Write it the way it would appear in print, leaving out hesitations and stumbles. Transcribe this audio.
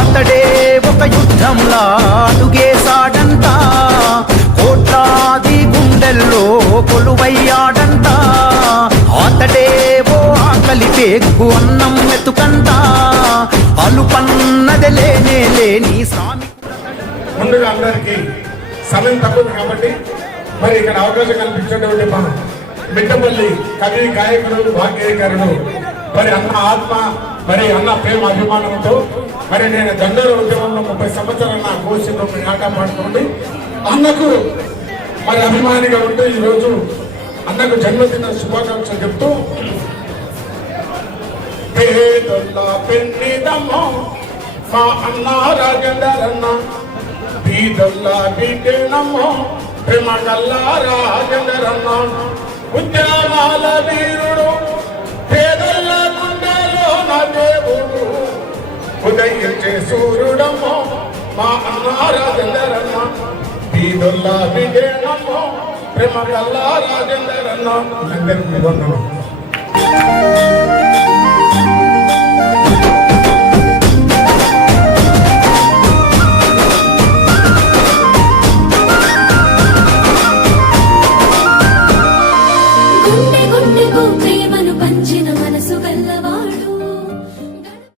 అతడే ఒక యుద్ధంలా అడుగేశాడంట, కోట్లాది గుండెల్లో కొలువయ్యాడంట. అతడే ఓ ఆకలి పేగు అన్నం మెతుకంట, అలుపన్నది లేనే లేని సామి. ముందుగా అందరికీ సమయం తక్కువ కాబట్టి మరి ఇక్కడ అవకాశం కల్పించినటువంటి మా మిట్టపల్లి కవి గాయకుడు వాగ్గేయకారుడు మరి అన్న ఆత్మ మరి అన్న ప్రేమ అభిమానంతో మరి నేను దండోర ఉద్యమంలో 30 సంవత్సరాలు నా కోర్సులో ఆట పాడుతుంది. అన్నకు మరి అభిమానిగా ఉంటూ ఈరోజు అన్నకు జన్మదిన శుభాకాంక్షలు చెప్తూ పేదొల్లా పెన్నిదమ్మో మా అన్న రాజేందర్ అన్న, బీదొల్లా బీటేనమ్మో ప్రేమ కల్లా రాజేందర్ అన్న, ఉద్యమాల వీరుడు పేదొల్ల గుండెలో నా దేవుడు, ఉదయించే సూర్యుడమ్మో మా అన్న రాజేందర్ అన్న, బీదొల్లా బీటేనమ్మో ప్రేమ కల్లా రాజేందర్ అన్న. అందరికీ